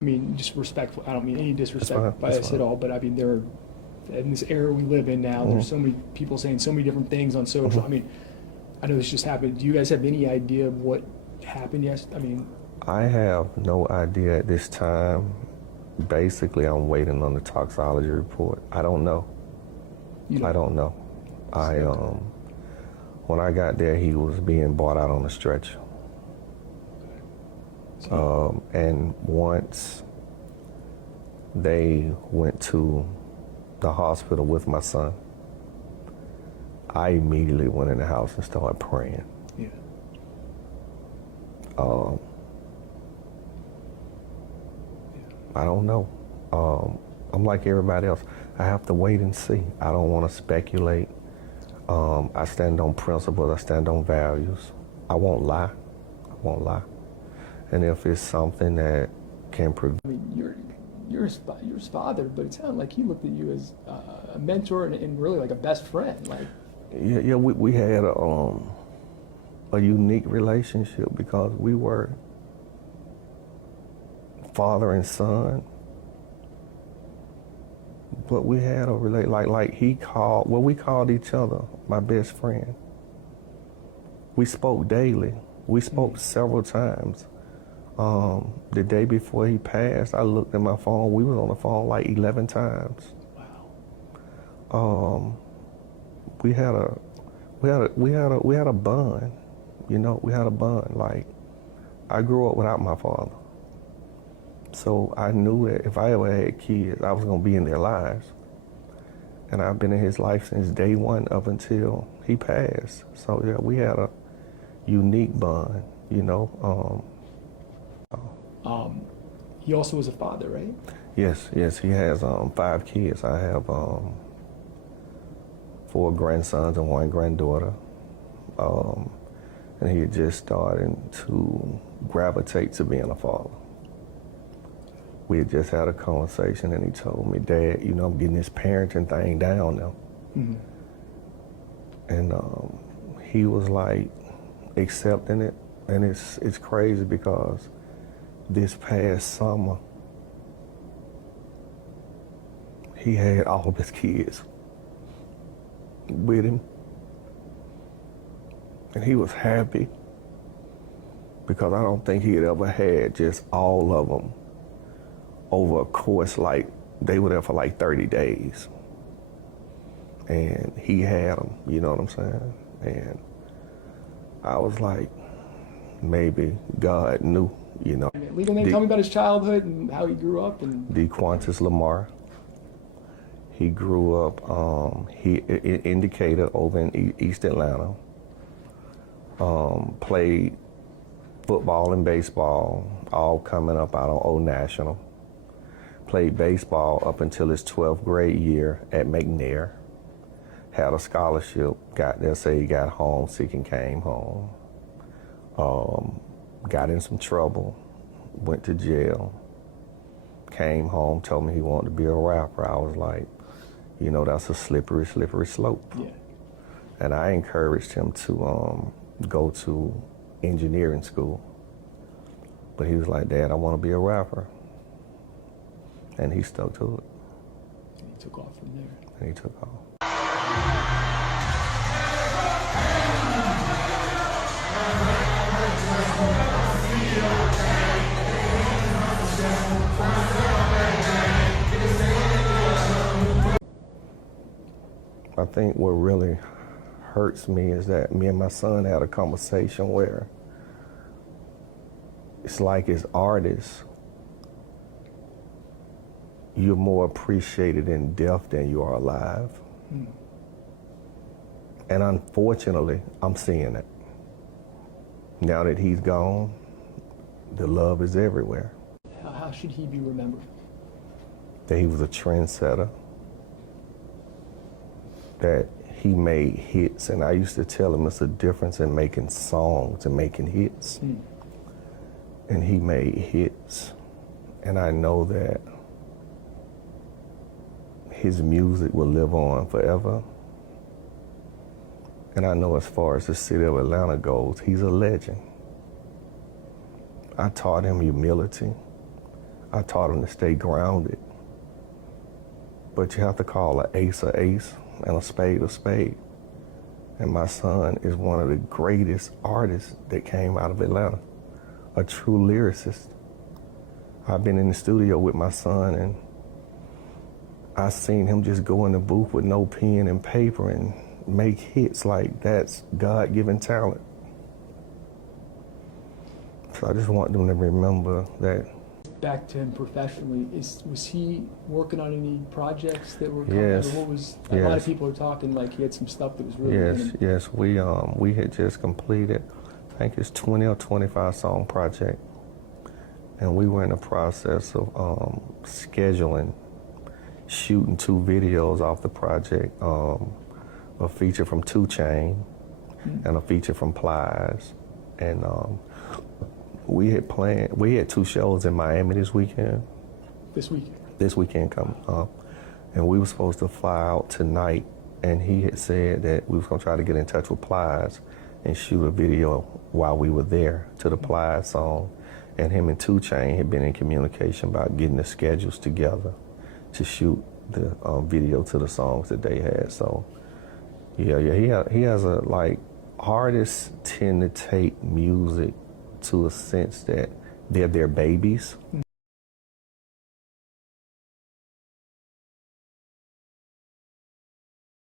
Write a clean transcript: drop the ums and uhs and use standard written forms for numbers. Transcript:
I mean, just respectful. I don't mean any That's fine. disrespect by That's this at fine. all, but I mean, there are, in this era we live in now, there's so many people saying so many different things on social. I mean, I know this just happened. Do you guys have any idea of what happened? Yes. I mean, I have no idea at this time. Basically, I'm waiting on the toxicology report. I don't know. you I don't. don't know. I when I got there, he was being brought out on a stretcher. And once they went to the hospital with my son, I immediately went in the house and started praying. Yeah. I don't know. I'm like everybody else. I have to wait and see. I don't want to speculate. I stand on principles. I stand on values. I won't lie. I won't lie. And if it's something that can prevent, I mean, you're his father, but it sounded like he looked at you as a mentor and really like a best friend. Like, yeah, we had a unique relationship because we were father and son. But we had a like he called, well, we called each other my best friend. We spoke daily. We spoke several times. The day before he passed, I looked at my phone. We was on the phone like 11 times. wow. We had a bond. You know, we had a bond. Like, I grew up without my father. So I knew that if I ever had kids, I was going to be in their lives. And I've been in his life since day one up until he passed. So yeah, we had a unique bond, you know. He also was a father, right? Yes, he has 5 kids. I have 4 grandsons and 1 granddaughter. And he just starting to gravitate to being a father. We had just had a conversation and he told me, Dad, you know, I'm getting this parenting thing down now. Mm-hmm. And he was like accepting it. And it's crazy because this past summer, he had all of his kids with him. And he was happy because I don't think he had ever had just all of them over a course, like they were there for like 30 days. And he had them, you know what I'm saying? And I was like, maybe God knew, you know. Legal name. Tell me about his childhood and how he grew up. And Quan Lamar. He grew up, he indicator over in East Atlanta. Played football and baseball, all coming up out of Old National. Played baseball up until his 12th grade year at McNair. Had a scholarship, got there, say he got homesick and came home. Got in some trouble, went to jail, came home, told me he wanted to be a rapper. I was like, you know, that's a slippery, slippery slope. yeah. And I encouraged him to go to engineering school. But he was like, Dad, I want to be a rapper. And he stuck to it. And he took off from there. And he took off. I think what really hurts me is that me and my son had a conversation where it's like as artists, you're more appreciated in death than you are alive. And unfortunately, I'm seeing it. Now that he's gone, the love is everywhere. How should he be remembered? That he was a trendsetter, that he made hits, and I used to tell him it's a difference in making songs and making hits. And he made hits, and I know that his music will live on forever. And I know as far as the city of Atlanta goes, he's a legend. I taught him humility. I taught him to stay grounded. But you have to call an ace and a spade. And my son is one of the greatest artists that came out of Atlanta, a true lyricist. I've been in the studio with my son, and I seen him just go in the booth with no pen and paper and make hits. Like, that's God-given talent. So I just want them to remember that. Back to him professionally, was he working on any projects that were coming Yes. out? What was a Yes. lot of people are talking like he had some stuff that was really Yes. We had just completed, I think it's 20 or 25 song project, and we were in the process of scheduling, shooting 2 videos off the project, a feature from 2 Chainz and a feature from Plies, and we had 2 shows in Miami this weekend. This weekend coming up. And we were supposed to fly out tonight, and he had said that we was gonna try to get in touch with Plies and shoot a video while we were there to the Plies song. And him and 2 Chainz had been in communication about getting the schedules together to shoot the video to the songs that they had. So he has a, like, artists tend to take music to a sense that they're their babies.